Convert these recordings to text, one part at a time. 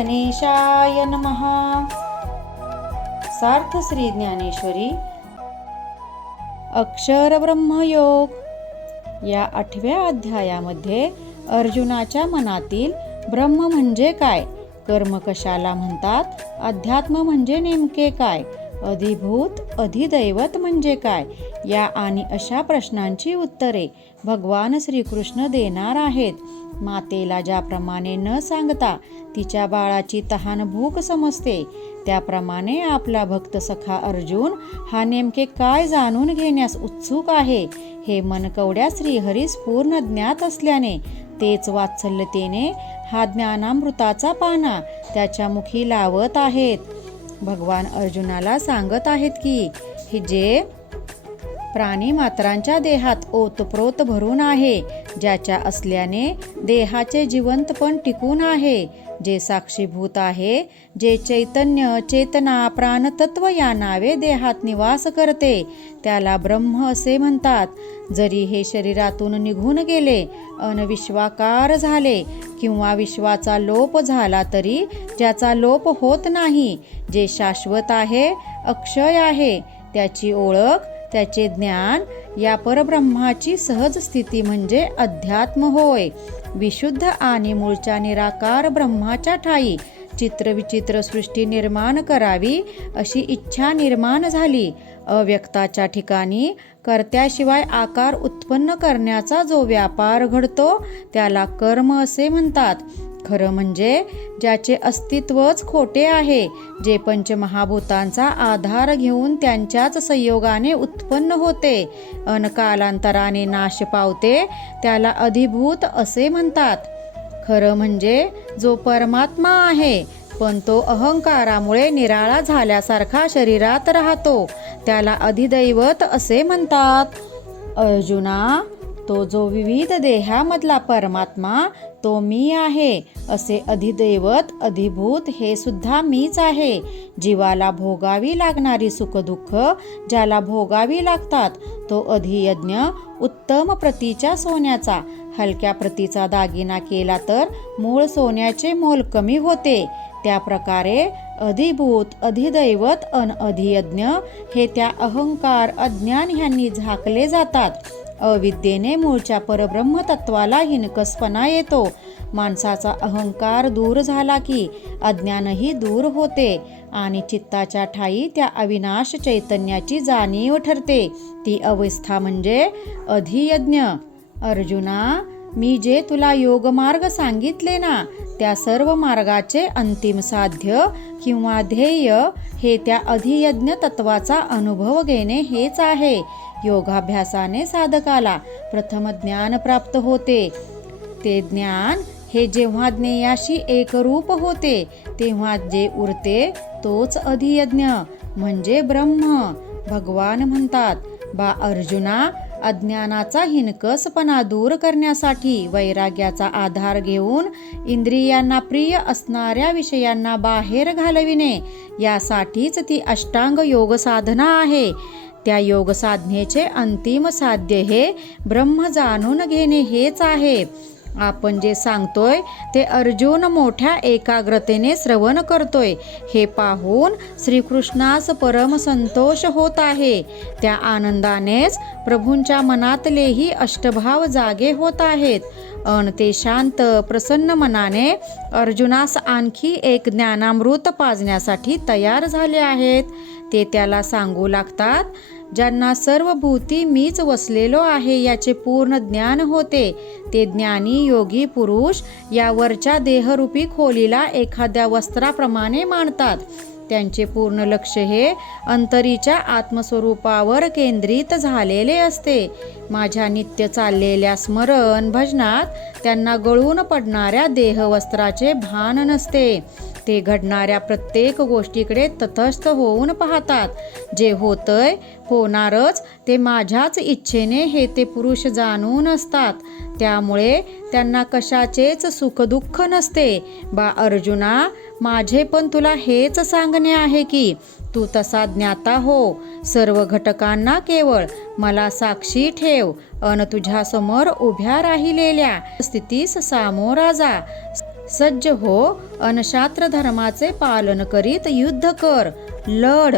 गणेशाय नमहा सार्थ श्री ज्ञानेश्वरी. अक्षर ब्रह्मयोग या आठव्या अध्यायामध्ये अर्जुनाच्या मनातील ब्रह्म म्हणजे काय? कर्म कशाला म्हणतात? अध्यात्म म्हणजे नेमके काय? अधिभूत अधिदैवत म्हणजे काय? या आणि अशा प्रश्नांची उत्तरे भगवान श्रीकृष्ण देणार आहेत. मातेला ज्याप्रमाणे न सांगता तिच्या बाळाची तहान भूक समजते त्याप्रमाणे आपला भक्त सखा अर्जुन हा नेमके काय जाणून घेण्यास उत्सुक आहे हे मनकवड्या श्रीहरीस पूर्ण ज्ञात असल्याने तेच वात्सल्यतेने हा ज्ञानामृताचा पाना त्याच्या मुखी लावत आहेत. भगवान अर्जुनाला सांगत आहेत की हे जे प्राणी मात्रांच्या देहात ओतप्रोत भरून आहे ज्याच्या असल्याने देहाचे जिवंतपण टिकून आहे जे साक्षीभूत आहे जे चैतन्य चेतना प्राणतत्व या नावे देहात निवास करते त्याला ब्रह्म असे म्हणतात. जरी हे शरीरातून निघून गेले अनविश्वाकार झाले किंवा विश्वाचा लोप झाला तरी ज्याचा लोप होत नाही जे शाश्वत आहे अक्षय आहे त्याची ओळख त्याचे ज्ञान या परब्रह्माची सहज स्थिती म्हणजे अध्यात्म होय. विशुद्ध आणि मूळच्या निराकार ब्रह्माच्या ठाई. चित्रविचित्र सृष्टी निर्माण करावी अशी इच्छा निर्माण झाली. अव्यक्ताच्या ठिकाणी कर्त्याशिवाय आकार उत्पन्न करण्याचा जो व्यापार घडतो त्याला कर्म असे म्हणतात. खरं म्हणजे ज्याचे अस्तित्वच खोटे आहे जे पंचमहाभूतांचा आधार घेऊन त्यांच्याच संयोगाने उत्पन्न होते अन कालांतराने नाश पावते त्याला अधिभूत असे म्हणतात. खरं म्हणजे जो परमात्मा आहे पण तो अहंकारामुळे निराळा झाल्यासारखा शरीरात राहतो त्याला अधिदैवत असे म्हणतात. अर्जुना तो जो विविध देहामधला परमात्मा तो मी आहे. असे अधिदैवत अधिभूत हे सुद्धा मीच आहे. जीवाला भोगावी लागणारी सुखदुःख ज्याला भोगावी लागतात तो अधियज्ञ उत्तम प्रतीच्या सोन्याचा. हलक्या प्रतीचा दागिना केला तर मूळ सोन्याचे मोल कमी होते. त्या प्रकारे अधिभूत अधिदैवत अन अधियज्ञ हे त्या अहंकार अज्ञान ह्यांनी झाकले जातात. अविद्येने मूळच्या परब्रह्म तत्वाला हिनकसपणा येतो. माणसाचा अहंकार दूर झाला की अज्ञानही दूर होते आणि चित्ताच्या ठाई त्या अविनाश चैतन्याची जाणीव ठरते. ती अवस्था म्हणजे अधियज्ञ. अर्जुना मी जे तुला योगमार्ग सांगितले ना त्या सर्व मार्गाचे अंतिम साध्य किंवा ध्येय हे त्या अधियज्ञ तत्वाचा अनुभव घेणे हेच आहे. योगाभ्यासाने साधकाला प्रथम ज्ञान प्राप्त होते. ते ज्ञान हे जेव्हा ज्ञेयाशी एकरूप होते तेव्हा जे उरते तोच अधियज्ञ म्हणजे ब्रह्म. भगवान म्हणतात बा अर्जुना अज्ञानाचा हिनकसपणा दूर करण्यासाठी वैराग्याचा आधार घेऊन इंद्रियांना प्रिय असणाऱ्या विषयांना बाहेर घालविणे यासाठीच ती अष्टांग योग साधना आहे. त्या योग साधनेचे अंतिम साध्य हे ब्रह्म जाणून घेणे हेच आहे. आपण जे सांगतोय ते अर्जुन मोठ्या एकाग्रतेने श्रवण करतोय. हे पाहून श्रीकृष्णास परम संतोष होत आहे. त्या आनंदानेच प्रभूंच्या मनातलेही अष्टभाव जागे होत आहेत. अन ते शांत प्रसन्न मनाने अर्जुनास आणखी एक ज्ञानामृत पाजण्यासाठी तयार झाले आहेत. ते त्याला सांगू लागतात ज्यांना सर्व भूती मीच वसलेलो आहे याचे पूर्ण ज्ञान होते. ते ज्ञानी योगी पुरुष या वरच्या देहरूपी खोलीला एखाद्या वस्त्राप्रमाणे मानतात. त्यांचे पूर्ण लक्ष हे अंतरीच्या आत्मस्वरूपावर केंद्रित झालेले असते. माझ्या नित्य चाललेल्या स्मरण भजनात त्यांना गळून पडणाऱ्या देहवस्त्राचे भान नसते. ते घडणाऱ्या प्रत्येक गोष्टीकडे तटस्थ होऊन पाहतात. जे होतंय होणारच ते माझ्याच इच्छेने हे ते पुरुष जाणून असतात. त्यामुळे त्यांना कशाचेच सुखदुःख नसते. बा अर्जुना माझे पण तुला हेच सांगणे आहे की तू तसा ज्ञाता हो. सर्व घटकांना केवळ मला साक्षी ठेव. अन तुझ्यासमोर उभ्या राहिलेल्या स्थितीस सामोरा जा सज्ज हो अनशास्त्र धर्माचे पालन करीत युद्ध कर. लढ.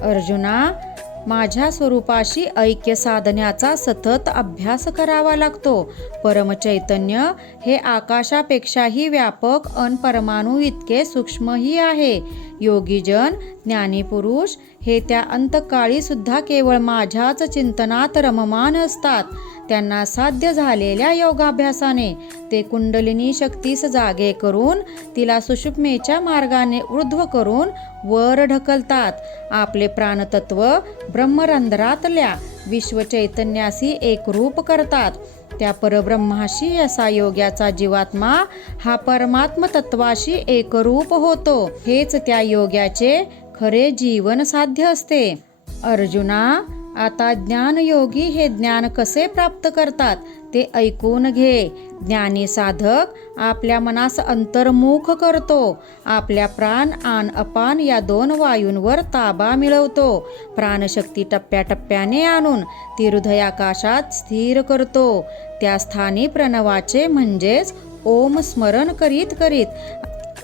अर्जुना माझ्या स्वरूपाशी ऐक्य साधण्याचा सतत अभ्यास करावा लागतो. परमचैतन्य हे आकाशापेक्षाही व्यापक अन परमाणू इतके सूक्ष्मही आहे. योगीजन ज्ञानीपुरुष हे त्या अंतकाळी सुद्धा केवळ माझ्याच चिंतनात रममान असतात. त्यांना साध्य झालेल्या योगाभ्यासाने ते कुंडलिनी शक्तीस जागे करून तिला सुषुप्मेच्या मार्गाने ऊर्ध्व करून वर ढकलतात. आपले प्राणतत्व ब्रह्मरंध्रातल्या विश्वचैतन्याशी एकरूप करतात. त्या परब्रह्माशी असा योग्याचा जीवात्मा हा परमात्म तत्वाशी एकरूप होतो. हेच त्या योग्याचे खरे जीवन साध्य असते. अर्जुना आता ज्ञानयोगी हे ज्ञान कसे प्राप्त करतात ते ऐकून घे. ज्ञानी साधक आपल्या मनास अंतर्मुख करतो. आपल्या प्राण आन अपान या दोन वायूंवर ताबा मिळवतो. प्राणशक्ती टप्प्याटप्प्याने आणून ती हृदयाकाशात स्थिर करतो. त्या स्थानी प्रणवाचे म्हणजेच ओम स्मरण करीत करीत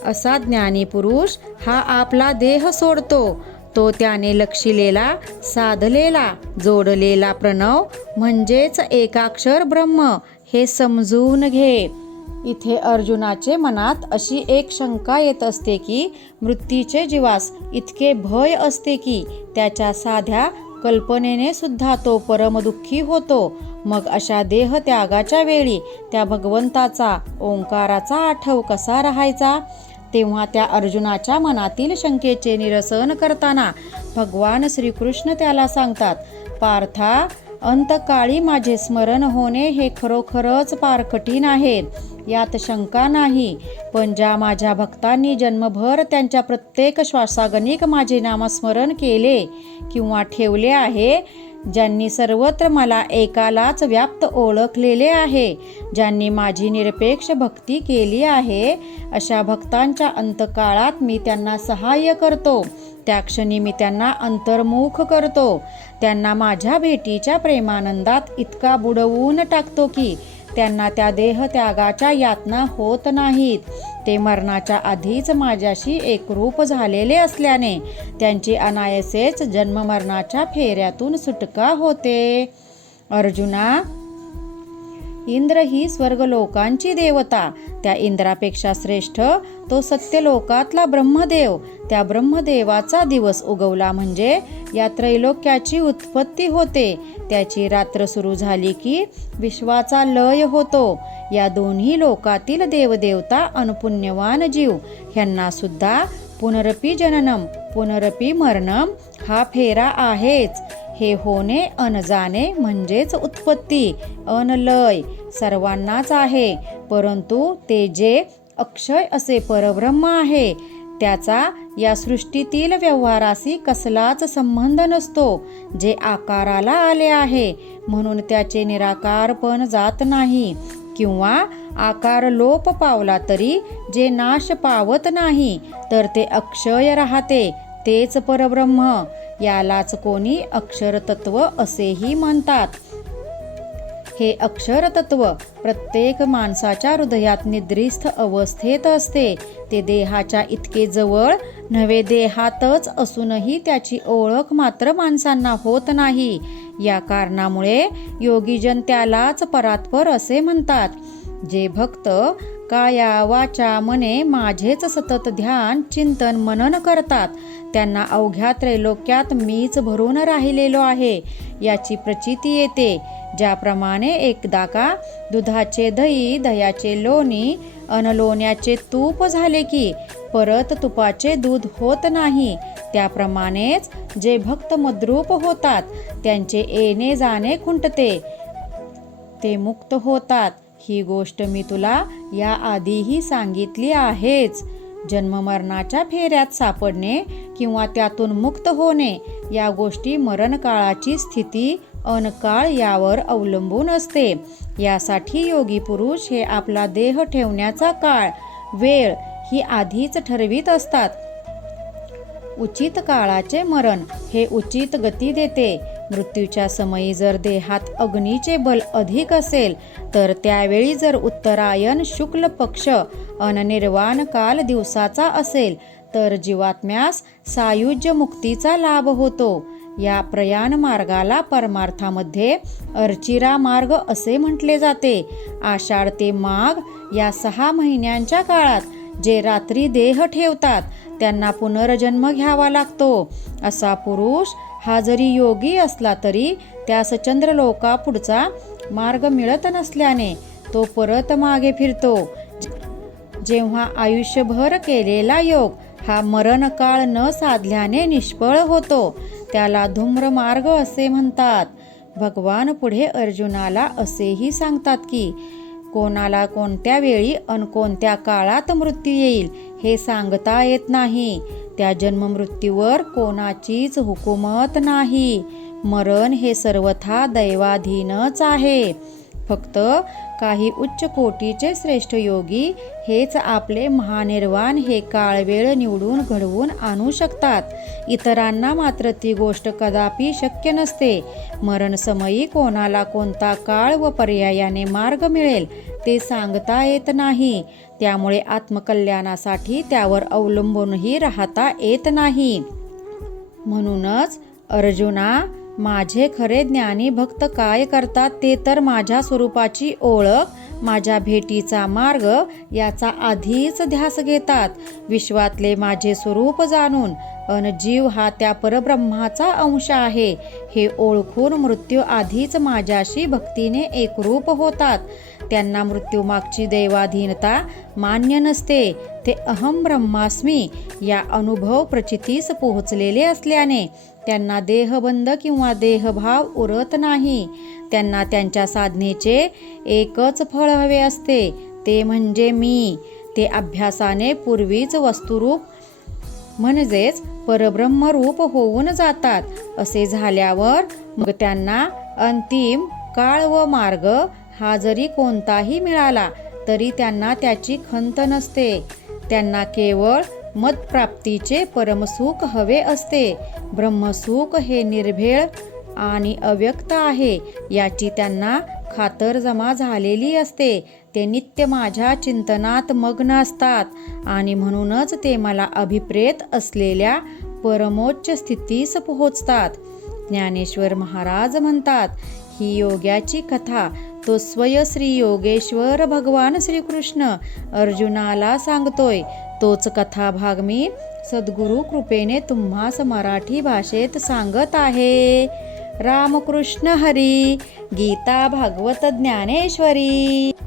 असा ज्ञानी पुरुष हा आपला देह सोडतो. तो त्याने लक्षिलेला साधलेला जोडलेला प्रणव म्हणजेच एकाक्षर ब्रह्म हे समजून घे. इथे अर्जुनाचे मनात अशी एक शंका येत असते की मृत्यूचे जीवास इतके भय असते की त्याच्या साध्या कल्पनेने सुद्धा तो परमदुःखी होतो. मग अशा देह त्यागाच्या वेळी त्या भगवंताचा ओंकाराचा आठव कसा राहायचा? तेव्हा त्या अर्जुनाच्या मनातील शंकेचे निरसन करताना भगवान श्रीकृष्ण त्याला सांगतात पार्था अंतकाळी माझे स्मरण होणे हे खरोखरच फार कठीण आहे. यात शंका नाही पण ज्या माझ्या भक्तांनी जन्मभर त्यांच्या प्रत्येक श्वासागणिक माझे नामस्मरण केले किंवा ठेवले आहे ज्यांनी सर्वत्र मला एकालाच व्याप्त ओळखलेले आहे ज्यांनी माझी निरपेक्ष भक्ती केली आहे अशा भक्तांच्या अंतकाळात मी त्यांना सहाय्य करतो. त्या क्षणी मी त्यांना अंतर्मुख करतो. त्यांना माझ्या भेटीच्या प्रेमानंदात इतका बुडवून टाकतो की त्यांना त्या देह त्यागाच्या यातना होत नाहीत. ते मरणाच्या आधीच माझ्याशी एकरूप झालेले असल्याने त्यांची अनायसेच जन्ममरणाच्या फेऱ्यातून सुटका होते. अर्जुना इंद्र ही स्वर्गलोकांची देवता. त्या इंद्रापेक्षा श्रेष्ठ तो सत्यलोकातला ब्रह्मदेव. त्या ब्रह्मदेवाचा दिवस उगवला म्हणजे या त्रैलोक्याची उत्पत्ती होते. त्याची रात्र सुरू झाली की विश्वाचा लय होतो. या दोन्ही लोकातील देवदेवता अनपुण्यवान जीव. ह्यांना सुद्धा पुनरपी जननम पुनरपी मरणम हा फेरा आहेच. हे होणे अनजाने म्हणजेच उत्पत्ती अनलय सर्वांनाच आहे. परंतु ते जे अक्षय असे परब्रह्म आहे त्याचा या सृष्टीतील व्यवहाराशी कसलाच संबंध नसतो जे आकाराला आले आहे. म्हणून त्याचे निराकार पण जात नाही किंवा आकार लोप पावला तरी जे नाश पावत नाही तर ते अक्षय राहते तेच परब्रह्म. यालाच कोणी अक्षरतत्व असेही म्हणतात. हे अक्षरतत्व प्रत्येक माणसाच्या हृदयात निद्रिस्थ अवस्थेत असते. ते देहाच्या इतके जवळ नव्हे देहातच असूनही त्याची ओळख मात्र माणसांना होत नाही. या कारणामुळे योगीजन त्यालाच परात्पर असे म्हणतात. जे भक्त काया वाचा मने माझेच सतत ध्यान चिंतन मनन करतात. त्यांना अवघ्या त्रैलोक्यात मीच भरून राहिलेलो आहे. याची प्रचिती येते. ज्याप्रमाणे एकदा का दुधाचे दही दह्याचे लोणी अनलोण्याचे तूप झाले की परत तुपाचे दूध होत नाही. त्याप्रमाणेच जे भक्त मद्रूप होतात त्यांचे येणे जाणे खुंटते. ते मुक्त होतात. ही गोष्ट मी तुला या आधीही सांगितली आहेच. जन्ममरणाच्या फेऱ्यात सापडणे किंवा त्यातून मुक्त होणे या गोष्टी मरणकाळाची स्थिती अनकाळ यावर अवलंबून असते. यासाठी योगी पुरुष हे आपला देह ठेवण्याचा काळ वेळ ही आधीच ठरवीत असतात. उचित काळाचे मरण हे उचित गती देते. मृत्यूच्या समयी जर देहात अग्नीचे बल अधिक असेल तर त्यावेळी जर उत्तरायण शुक्ल पक्ष अन निर्वाण काल दिवसाचा असेल तर जीवात्म्यास सायुज्य मुक्तीचा लाभ होतो. या प्रयाण मार्गाला परमार्थामध्ये अर्चिरा मार्ग असे म्हटले जाते. आषाढ ते माघ या सहा महिन्यांच्या काळात जे रात्री देह ठेवतात त्यांना पुनर्जन्म घ्यावा लागतो. असा पुरुष हा जरी योगी असला तरी त्यास चंद्रलोका पुढचा मार्ग मिळत नसल्याने तो परत मागे फिरतो. जेव्हा आयुष्यभर केलेला योग हा मरणकाळ न साधल्याने निष्फळ होतो त्याला धूम्र मार्ग असे म्हणतात. भगवान पुढे अर्जुनाला असेही सांगतात की कोणाला कोणत्या वेळी अन कोणत्या काळात मृत्यू येईल हे सांगता येत नाही. त्या जन्ममृत्यूवर कोणाचीच हुकूमत नाही. मरण हे सर्वथा दैवाधीनच आहे. फक्त काही उच्च कोटीचे श्रेष्ठ योगी हेच आपले महानिर्वाण हे काळवेळ निवडून घडवून आणू शकतात. इतरांना मात्र ती गोष्ट कदापि शक्य नसते. मरणसमयी कोणाला कोणता काळ व पर्यायाने मार्ग मिळेल ते सांगता येत नाही. त्यामुळे आत्मकल्याणासाठी त्यावर अवलंबूनही राहता येत नाही. म्हणूनच अर्जुना माझे खरे ज्ञानी भक्त काय करतात ते तर माझ्या स्वरूपाची ओळख माझ्या भेटीचा मार्ग याचा आधीच ध्यास घेतात. विश्वातले माझे स्वरूप जाणून अन जीव हा त्या परब्रह्माचा अंश आहे. हे ओळखून मृत्यू आधीच माझ्याशी भक्तीने एकरूप होतात. त्यांना मृत्यूमागची दैवाधीनता मान्य नसते. ते अहम ब्रह्मास्मी या अनुभव प्रचितीस पोहोचलेले असल्याने त्यांना देहबंध किंवा देहभाव उरत नाही. त्यांना त्यांच्या साधनेचे एकच फळ हवे असते. ते म्हणजे मी. ते अभ्यासाने पूर्वीच वस्तुरूप म्हणजेच परब्रह्मरूप होऊन जातात. असे झाल्यावर मग त्यांना अंतिम काळ व मार्ग हा जरी कोणताही मिळाला तरी त्यांना त्याची खंत नसते. त्यांना केवळ मतप्राप्तीचे परमसुख हवे असते. ब्रह्मसुख हे निर्भेळ आणि अव्यक्त आहे. याची त्यांना खातर जमा झालेली असते. ते नित्य माझ्या चिंतनात मग्न असतात आणि म्हणूनच ते मला अभिप्रेत असलेल्या परमोच्च स्थितीस पोहोचतात. ज्ञानेश्वर महाराज म्हणतात ही योग्याची कथा तो स्वय श्री योगेश्वर भगवान श्रीकृष्ण अर्जुनाला सांगतोय तोच कथा भाग मी सद्गुरु कृपेने तुम्हास मराठी भाषेत सांगत आहे. रामकृष्ण हरी गीता भागवत ज्ञानेश्वरी.